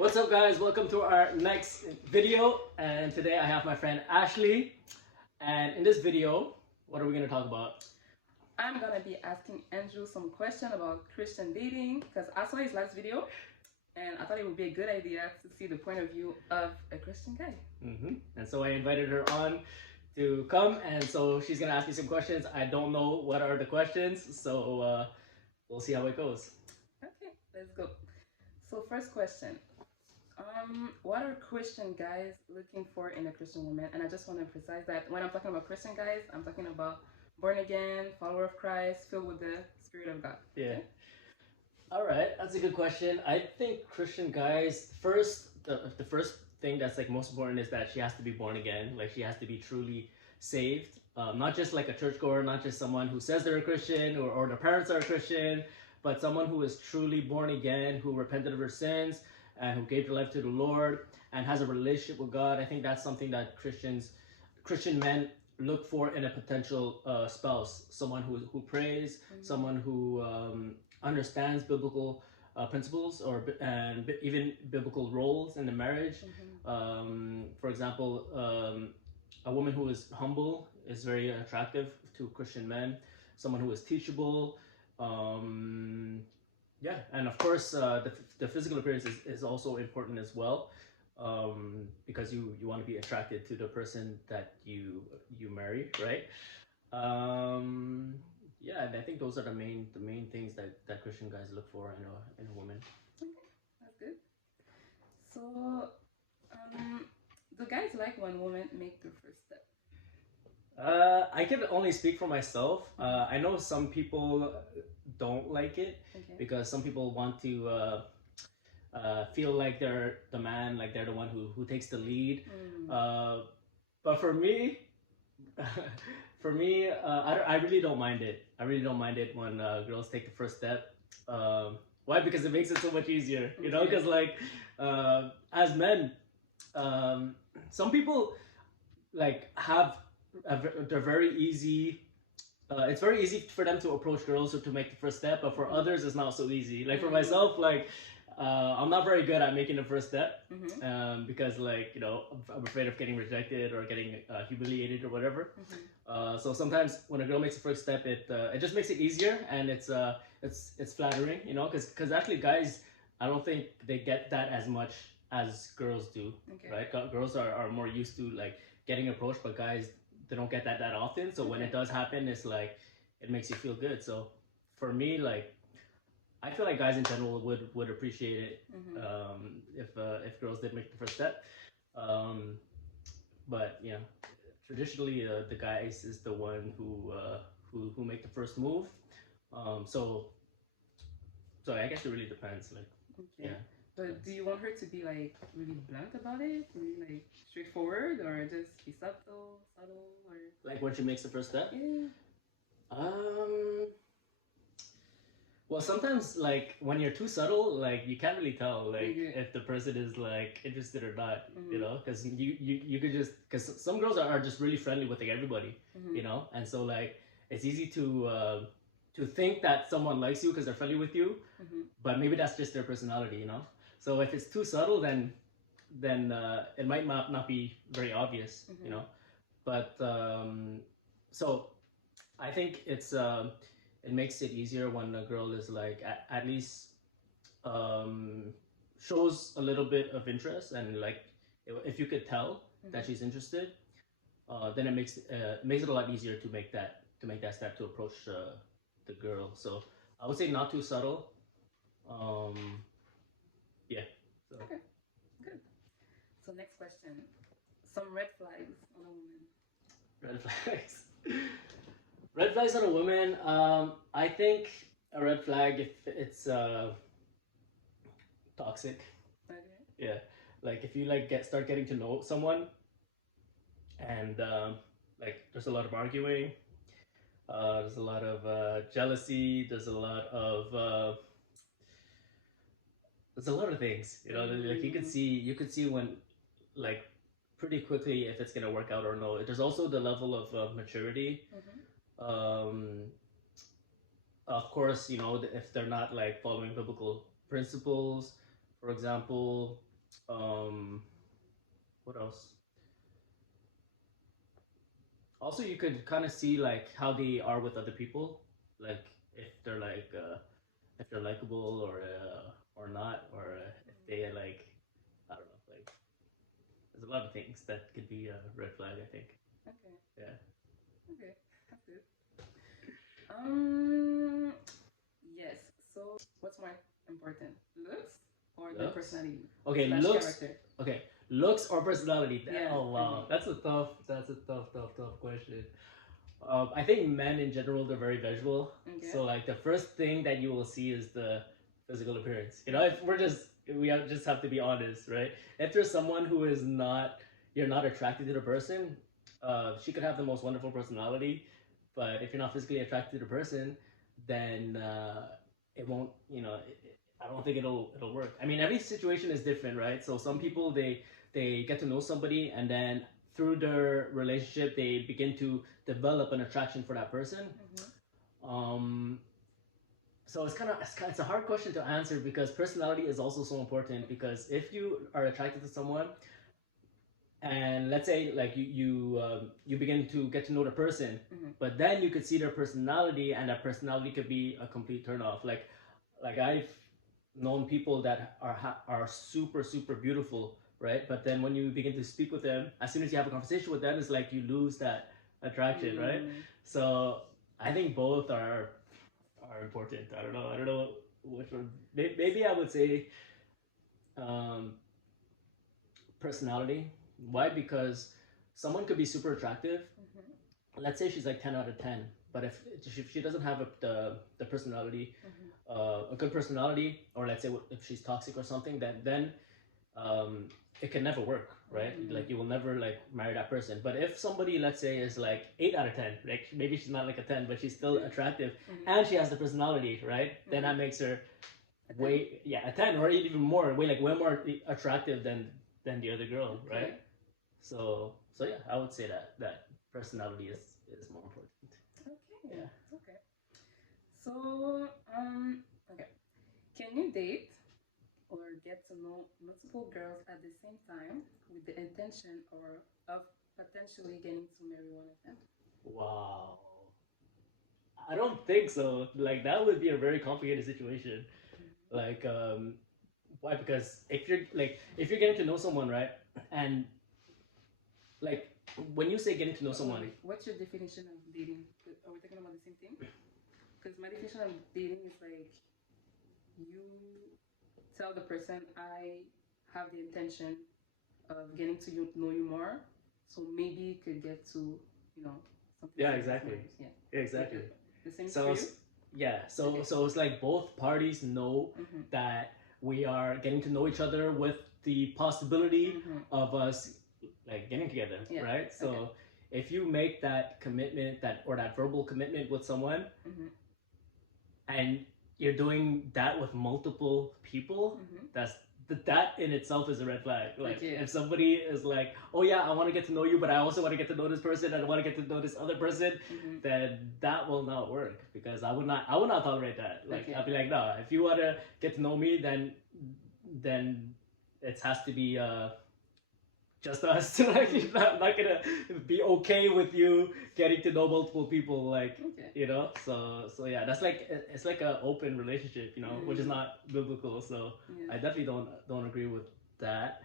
What's up, guys? Welcome to our next video. And today I have my friend Ashley. And in this video, what are we going to talk about? I'm going to be asking Andrew some questions about Christian dating because I saw his last video and I thought it would be a good idea to see the point of view of a Christian guy. And so I invited her on to come, and so she's going to ask me some questions. I don't know what are the questions, so we'll see how it goes. Okay, let's go. So first question. What are Christian guys looking for in a Christian woman? And I just want to emphasize that when I'm talking about Christian guys, I'm talking about born again, follower of Christ, filled with the Spirit of God. Yeah. Okay? All right, that's a good question. I think Christian guys, the first thing that's like most important is that she has to be born again. Like she has to be truly saved, not just like a churchgoer, not just someone who says they're a Christian or their parents are a Christian, but someone who is truly born again, who repented of her sins and who gave their life to the Lord and has a relationship with God. I think that's something that Christian men look for in a potential spouse. Someone who prays, someone who understands biblical principles and even biblical roles in the marriage. For example, a woman who is humble is very attractive to Christian men. Someone who is teachable. Yeah, and of course, the physical appearance is also important as well, because you want to be attracted to the person that you marry, right? Yeah, and I think those are the main things that Christian guys look for in a woman. Okay, that's good. So, do guys like when women make the first step? I can only speak for myself. I know some people don't like it because some people want to feel like they're the man, like they're the one who takes the lead. But for me, I really don't mind it. I really don't mind it when girls take the first step. Why? Because it makes it so much easier, you know. Because like as men, some people like they're very easy. It's very easy for them to approach girls or to make the first step, but for others, it's not so easy. Like for myself, like I'm not very good at making the first step because, like, you know, I'm afraid of getting rejected or getting humiliated or whatever. So sometimes when a girl makes the first step, it just makes it easier, and it's flattering, you know, because actually guys, I don't think they get that as much as girls do, right? Girls are more used to like getting approached, but guys, they don't get that often. So when it does happen, it's like it makes you feel good. So for me, like, I feel like guys in general would appreciate it if girls did make the first step. But you know, traditionally the guys is the one who make the first move. So I guess it really depends. Like, yeah. But do you want her to be like really blunt about it, really like straightforward, or just be subtle, or like when she makes the first step? Yeah. Well, sometimes like when you're too subtle, like you can't really tell like if the person is like interested or not, you know, because you could just, because some girls are just really friendly with like everybody, you know, and so like it's easy to think that someone likes you because they're friendly with you, but maybe that's just their personality, you know. So if it's too subtle, then it might not be very obvious, you know. But so I think it makes it easier when a girl is like at least shows a little bit of interest, and like if you could tell that she's interested, then it makes it a lot easier to make that step to approach the girl. So I would say not too subtle. Yeah. So. Okay, good. So next question: some red flags on a woman. Red flags. Red flags on a woman. I think a red flag if it's toxic. Okay. Yeah, like if you like start getting to know someone, and like there's a lot of arguing. There's a lot of jealousy. There's a lot of things. You know, like you could see when like pretty quickly if it's gonna work out or no. There's also the level of maturity. Of course, you know, if they're not like following biblical principles, for example, Um, what else? Also, you could kind of see like how they are with other people, like if they're likable or not, or if they like I don't know, like there's a lot of things that could be a red flag. I think. Okay. Yeah. Okay. That's good. Um. Yes. So, what's more important, looks or the Looks. personality Okay, slash looks. character? Okay, looks or personality. Yeah. Oh For wow, me. that's a tough question. I think men in general they're very visual. Okay. So like the first thing that you will see is the physical appearance. You know, if just have to be honest, right? If there's someone who is not you're not attracted to the person, she could have the most wonderful personality, but if you're not physically attracted to the person, then it won't. I don't think it'll work. I mean, every situation is different, right? So some people they get to know somebody and then through their relationship they begin to develop an attraction for that person. Um, so it's a hard question to answer because personality is also so important because if you are attracted to someone and let's say like you begin to get to know the person, but then you could see their personality and that personality could be a complete turn off. Like I've known people that are super super beautiful, right? But then when you begin to speak with them, as soon as you have a conversation with them, it's like you lose that attraction, right? So I think both are important. I don't know which one. Maybe I would say um, personality. Why? Because someone could be super attractive. Let's say she's like 10 out of 10, but if she doesn't have the personality, a good personality, or let's say if she's toxic or something, then um, it can never work, right? Like you will never like marry that person. But if somebody, let's say, is like 8 out of 10, like maybe she's not like a 10, but she's still attractive, and she has the personality, right? Then that makes her a 10 or even more, way more attractive than the other girl, right? So yeah, I would say that personality is more important. Okay. Yeah. Okay. So, okay. Can you date or get to know multiple girls at the same time with the intention or of potentially getting to marry one of them? Wow. I don't think so. Like that would be a very complicated situation. Like why? Because if you're getting to know someone, right? And like when you say getting to know someone, What's your definition of dating? Are we talking about the same thing? Because my definition of dating is like you tell the person I have the intention of getting to know you more, so maybe you could get to something. Yeah, serious, exactly. marriage. Yeah. Exactly. The same So for you? yeah, so Okay. so it's like both parties know that we are getting to know each other with the possibility of us like getting together, Yeah. right? So Okay. if you make that commitment that verbal commitment with someone and you're doing that with multiple people, that in itself is a red flag. Like Okay. if somebody is like, oh yeah, I want to get to know you, but I also want to get to know this person and I want to get to know this other person, then that will not work because I would not tolerate that. Like Okay. I'd be like, no, if you want to get to know me, then it has to be just us. Like not gonna be okay with you getting to know multiple people. Like so yeah, that's like it's like an open relationship, which is not biblical. So I definitely don't agree with that.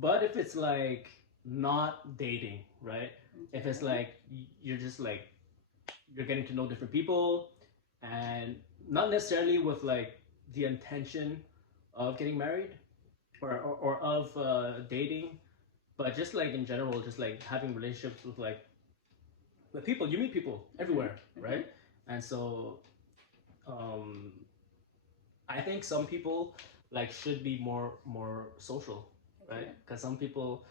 But if it's like not dating, right? If it's like you're just like you're getting to know different people and not necessarily with like the intention of getting married or of dating, but just like in general, just like having relationships with people. You meet people everywhere, right? And so um, I think some people like should be more social, right? Because some people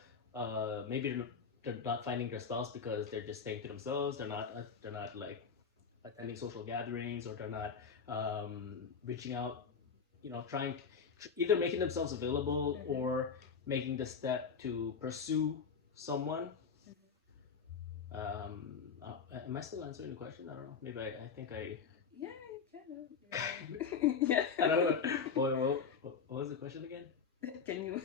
maybe they're not finding their spouse because they're just staying to themselves. They're not like attending social gatherings or they're not reaching out, trying either making themselves available or making the step to pursue someone. Am I still answering the question? I don't know. Maybe I think I. Yeah, you can. Yeah. I don't know. What was the question again? Can you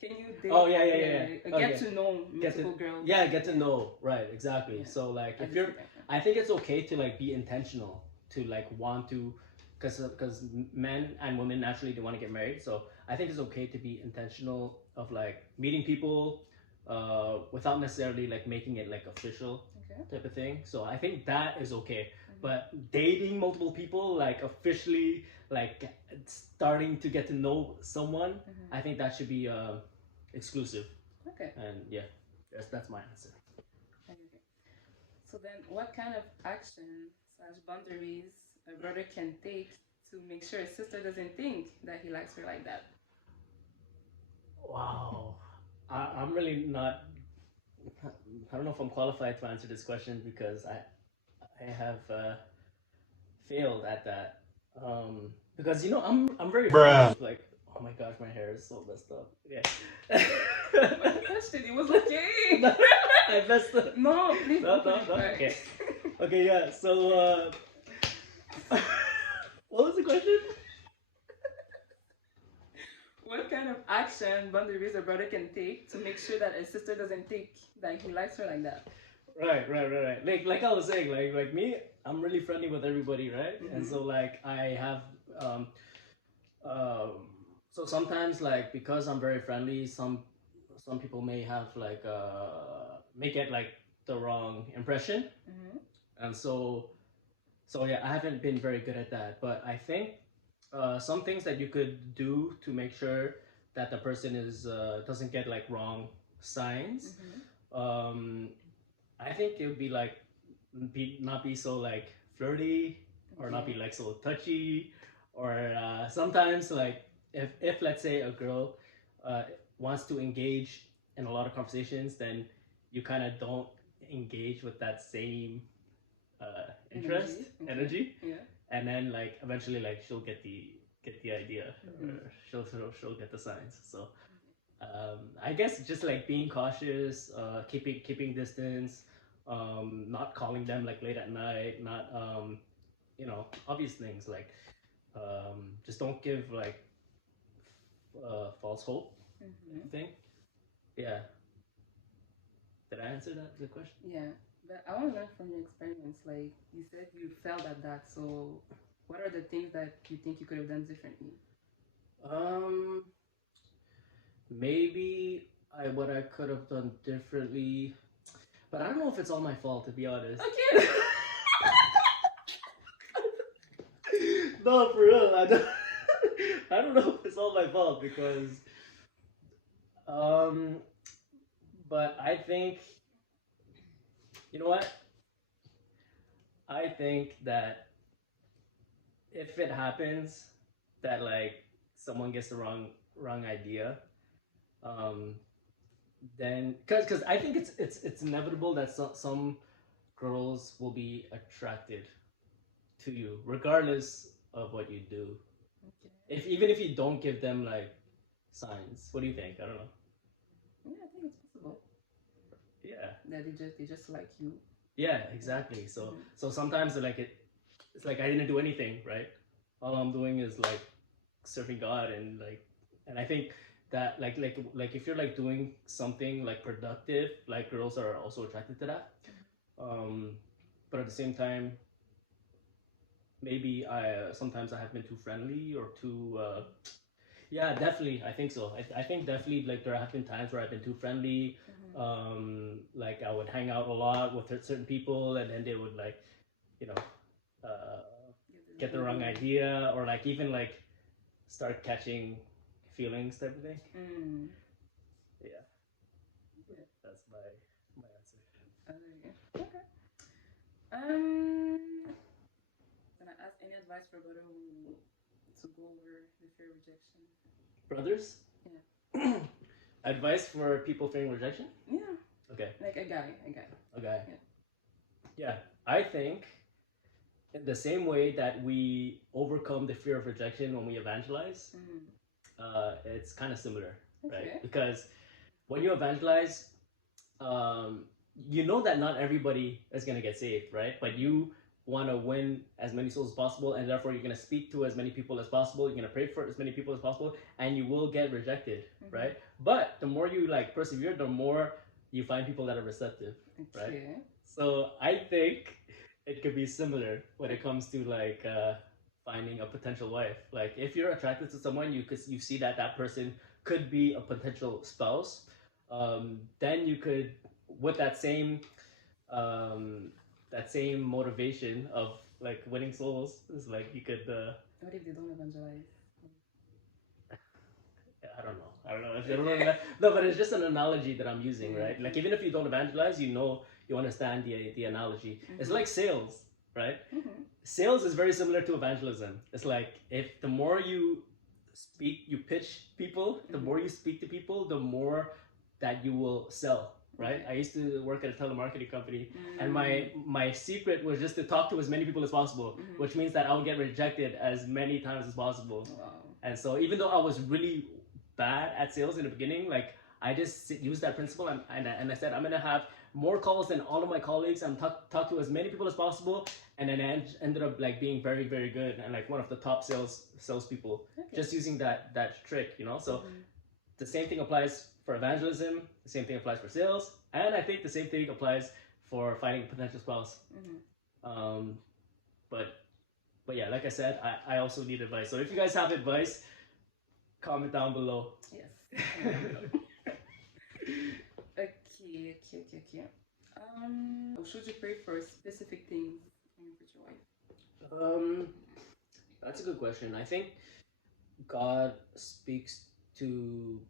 can you date? Oh yeah. Get Okay. to know Get to multiple girls. yeah, get to know. Right, exactly. Yeah. So like At if the you're, same time. I think it's okay to like be intentional to like want to, because men and women naturally they want to get married. So I think it's okay to be intentional of like meeting people without necessarily like making it like official Okay. type of thing. So I think that is okay. Mhm. But dating multiple people, like officially, like starting to get to know someone, Mhm. I think that should be exclusive. Okay. And yeah, that's my answer. Okay. So then, what kind of action slash boundaries a brother can take to make sure his sister doesn't think that he likes her like that? Wow, I'm really not. I don't know if I'm qualified to answer this question because I have failed at that. Because you know I'm very friendly with like, oh my gosh, my hair is so messed up. Yeah. But the question, it was okay. No, I messed up. No, please No, don't put no, it no. back. Okay. Okay, yeah. So, what was the question? What kind of action boundaries a brother can take to make sure that his sister doesn't think that he likes her like that? Right. Like I was saying, like me, I'm really friendly with everybody, right? Mhm. And so like I have um so sometimes like because I'm very friendly, some people may have like may get like the wrong impression, Mhm. and so yeah, I haven't been very good at that. But I think some things that you could do to make sure that the person is doesn't get like wrong signs. Mhm. I think it would be like not be so like flirty or not be Okay. like so touchy or sometimes like if let's say a girl wants to engage in a lot of conversations, then you kind of don't engage with that same interest Okay. energy, Yeah. and then like eventually like she'll get the idea, Mhm. or she'll get the signs. So I guess just like being cautious, keeping distance, not calling them like late at night, not you know, obvious things like just don't give like false hope. Mhm. I think. Yeah. Did I answer that the question? Yeah, but I want to learn from your experience. Like you said, you failed at that. So, what are the things that you think you could have done differently? Um, maybe what I could have done differently, but I don't know if it's all my fault to be honest. Okay. No, for real, I don't. I don't know if it's all my fault because, um, but I think, you know what? I think that if it happens that like someone gets the wrong idea, um, then because I think it's inevitable that some girls will be attracted to you regardless of what you do. Okay. If even if you don't give them like signs, what do you think? I don't know. Yeah, I think it's possible Yeah. that they just like you. Yeah, exactly. So Mhm. so sometimes like it's like I didn't do anything, right? All I'm doing is like serving God, and like, and I think that like if you're like doing something like productive, like girls are also attracted to that. Um, but at the same time, maybe I sometimes I have been too friendly or too yeah, definitely. I think so. I think definitely like there have been times where I've been too friendly. Mhm. Like I would hang out a lot with certain people, and then they would like, you know, uh, get the wrong idea, or like even like start catching feelings type of thing. Mm. Yeah, that's my answer. Okay. Um, can I ask any advice for a brother who to go over the fear of rejection? Brothers, Yeah. advice for people fearing rejection. Yeah. Okay, Like a guy. okay. Yeah. Yeah, I think in the same way that we overcome the fear of rejection when we evangelize, Mm. it's kind of similar, Okay. right? Because when you evangelize, um, you know that not everybody is gonna get saved, right? But you want to win as many souls as possible, and therefore you're going to speak to as many people as possible, you're going to pray for as many people as possible, and you will get rejected, right? But the more you like persevere, the more you find people that are receptive, right? So I think it could be similar when it comes to like finding a potential wife. Like if you're attracted to someone, you see that that person could be a potential spouse, then you could, with um, that same motivation of like winning souls, is like you could. What if they don't evangelize? I don't know. I don't know if you don't know that. No, but it's just an analogy that I'm using, right? Like even if you don't evangelize, you know, you understand the analogy. It's like sales, right? Sales is very similar to evangelism. It's like if the more you speak, you pitch people, the more you speak to people, the more that you will sell, right? I used to work at a telemarketing company, and my secret was just to talk to as many people as possible, which means that I would get rejected as many times as possible. And so even though I was really bad at sales in the beginning, like I just used that principle, and I said I'm gonna have more calls than all of my colleagues and talk to as many people as possible, and then I ended up like being very very good and like one of the top salespeople, just using that trick, you know. So the same thing applies for evangelism, the same thing applies for sales, and I think the same thing applies for finding a potential spouse. But yeah, like I said, I also need advice. So if you guys have advice, comment down below. Yes. Okay. Should you pray for specific things in your future wife? That's a good question. I think God speaks to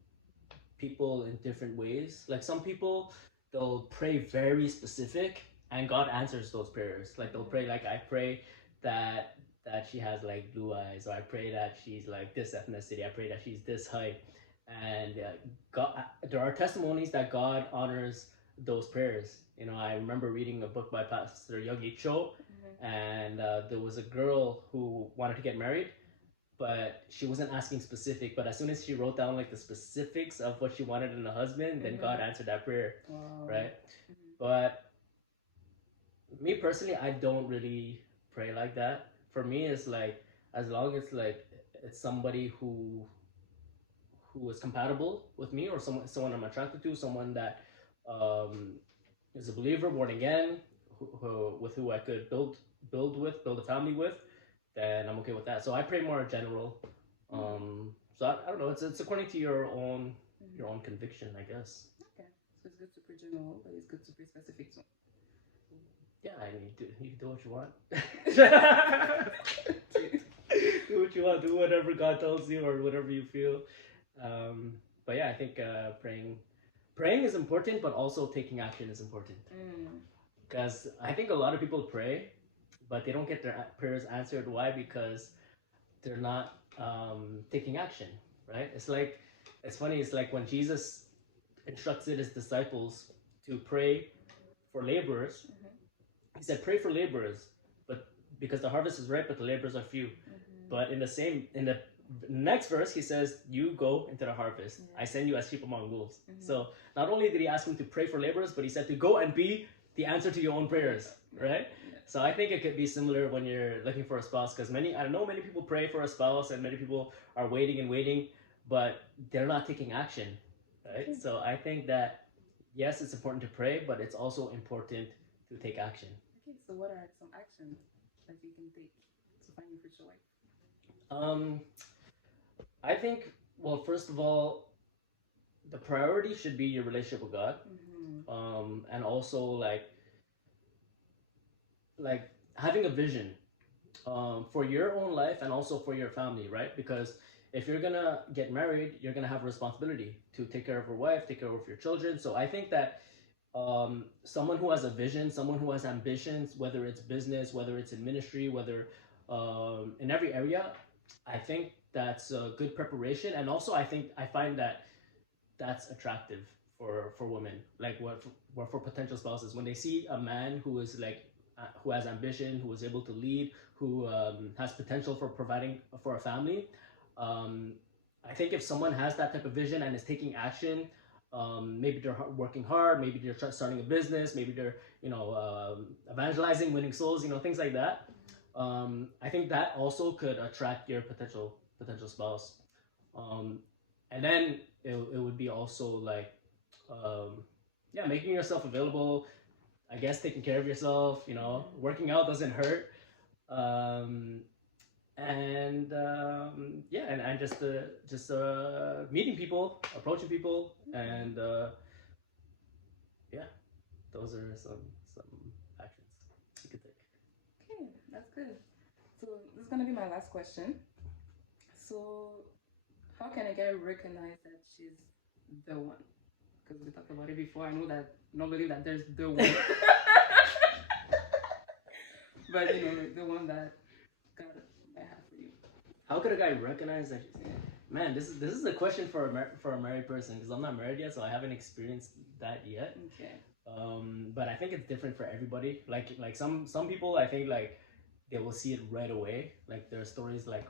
people in different ways. Like some people, they'll pray very specific, and God answers those prayers. Like they'll pray, like I pray that she has like blue eyes, or I pray that she's like this ethnicity. I pray that she's this height, and God, there are testimonies that God honors those prayers. You know, I remember reading a book by Pastor Yogi Cho, and there was a girl who wanted to get married, but she wasn't asking specific. But as soon as she wrote down like the specifics of what she wanted in a husband, then God answered that prayer, right? But me personally, I don't really pray like that. For me, it's like as long as like it's somebody who is compatible with me, or someone I'm attracted to, someone that is a believer, born again, with who I could build a family with, then I'm okay with that. So I pray more general. So I don't know. It's according to your own conviction, I guess. Okay, so it's good to pray general, but it's good to pray specific too. Yeah, I mean, you can do what you want. Do what you want. Do whatever God tells you or whatever you feel. But yeah, I think praying is important, but also taking action is important. Because I think a lot of people pray, but they don't get their prayers answered. Why? Because they're not taking action, right? It's funny. It's like when Jesus instructed his disciples to pray for laborers. He said, "Pray for laborers, but because the harvest is ripe, but the laborers are few." But in the next verse, he says, "You go into the harvest. I send you as sheep among wolves." So not only did he ask them to pray for laborers, but he said to go and be the answer to your own prayers, right? So I think it could be similar when you're looking for a spouse, because I know many people pray for a spouse, and many people are waiting, but they're not taking action, right? So I think that yes, it's important to pray, but it's also important to take action. Okay, so what are some actions that you can take to find your future wife? I think, well, first of all, the priority should be your relationship with God, and also like having a vision for your own life and also for your family, right? Because if you're gonna get married, you're gonna have a responsibility to take care of your wife, take care of your children. So I think that someone who has a vision, someone who has ambitions, whether it's business, whether it's in ministry, whether in every area, I think that's a good preparation. And also I find that that's attractive for women, like what for potential spouses, when they see a man who is like who has ambition, who is able to lead, who has potential for providing for a family. I think if someone has that type of vision and is taking action, maybe they're working hard, maybe they're starting a business, maybe they're evangelizing, winning souls, things like that. I think that also could attract your potential spouse. And then it would be also like yeah, making yourself available, I guess, taking care of yourself, working out doesn't hurt. um, and yeah, and just meeting people, approaching people, and yeah, those are some actions you could take. Okay, that's good. So this is gonna be my last question. So, how can a guy recognize that she's the one? Because we talked about it before. I know that I don't believe that there's the one, but the one that God might have for you. How could a guy recognize that? Man, this is a question for a married person, because I'm not married yet, so I haven't experienced that yet. Okay. But I think it's different for everybody. Like some people, I think like they will see it right away. Like there are stories like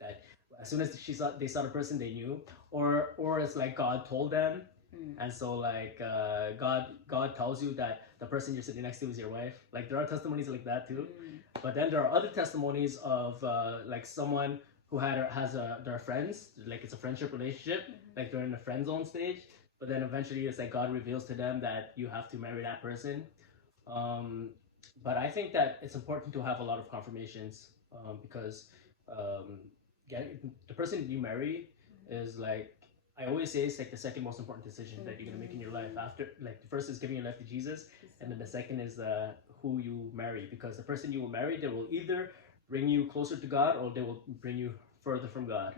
that as soon as they saw the person, they knew, or it's like God told them. And so like God tells you that the person you're sitting next to is your wife. Like there are testimonies like that too. But then there are other testimonies of like someone who has their friends, like it's a friendship relationship, like they're in the friend zone stage. But then eventually it's like God reveals to them that you have to marry that person. But I think that it's important to have a lot of confirmations, because the person you marry is like, I always say, it's like the second most important decision that you're gonna make in your life. After, like, the first is giving your life to Jesus, and then the second is who you marry, because the person you will marry, they will either bring you closer to God or they will bring you further from God.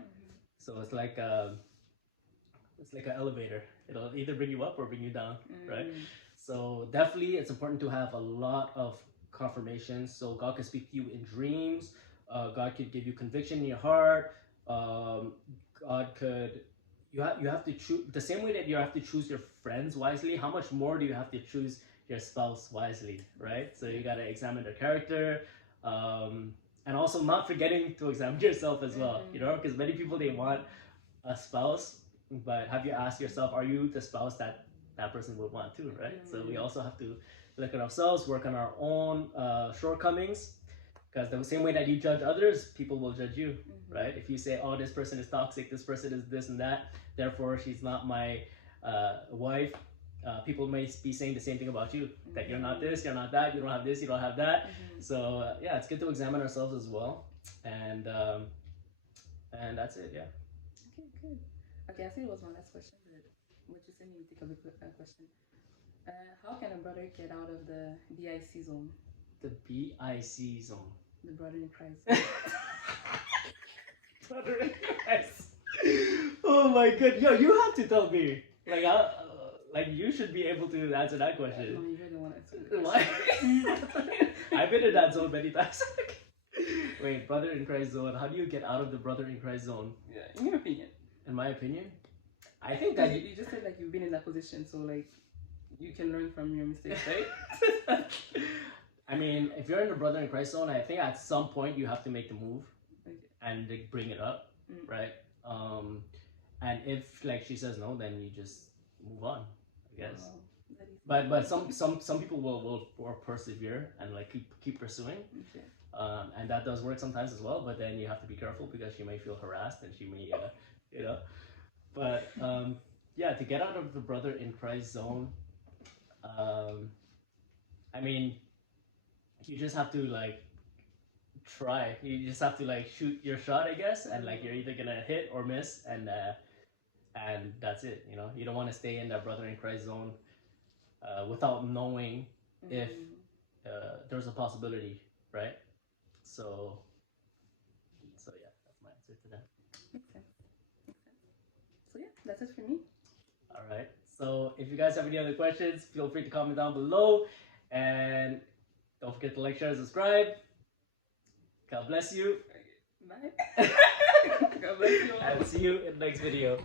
So it's like an elevator. It'll either bring you up or bring you down, right? So definitely, it's important to have a lot of confirmations. So God can speak to you in dreams. God could give you conviction in your heart. God could. You have to choose the same way that you have to choose your friends wisely. How much more do you have to choose your spouse wisely, right? So you gotta examine their character, and also not forgetting to examine yourself as well. Because many people, they want a spouse, but have you asked yourself, are you the spouse that person would want too, right? So we also have to look at ourselves, work on our own shortcomings, because the same way that you judge others, people will judge you, right? If you say, oh, this person is toxic, this person is this and that, therefore she's not my wife, people may be saying the same thing about you, that you're not this, you're not that, you don't have this, you don't have that. So yeah, it's good to examine ourselves as well, and that's it. Yeah. Okay, good. Okay, I see it was my last question, but what you said made me think of a question. How can a brother get out of the BIC zone? The BIC zone. The brother in Christ. Brother in Christ. Oh my god, yo, you have to tell me. Like you should be able to answer that question. No, you're the one answering. Why? I've been in that zone many times. Wait, brother in Christ zone. How do you get out of the brother in Christ zone? Yeah, in your opinion. In my opinion, I think that you just said like you've been in that position, so like you can learn from your mistakes, right? I mean, if you're in the brother in Christ zone, I think at some point you have to make the move, and like, bring it up, right? And if like she says no, then you just move on, I guess. But some people will persevere and like keep pursuing, and that does work sometimes as well. But then you have to be careful, because she may feel harassed and she may, But yeah, to get out of the brother in Christ zone, I mean, you just have to like try. You just have to like shoot your shot, I guess, and like you're either gonna hit or miss, and that's it. You don't want to stay in that brother in Christ zone without knowing if there's a possibility, right? So yeah, that's my answer to that. Makes sense. So yeah, that's it for me. All right. So if you guys have any other questions, feel free to comment down below, and don't forget to like, share, and subscribe. God bless you. Bye. God bless you all. And see you in the next video.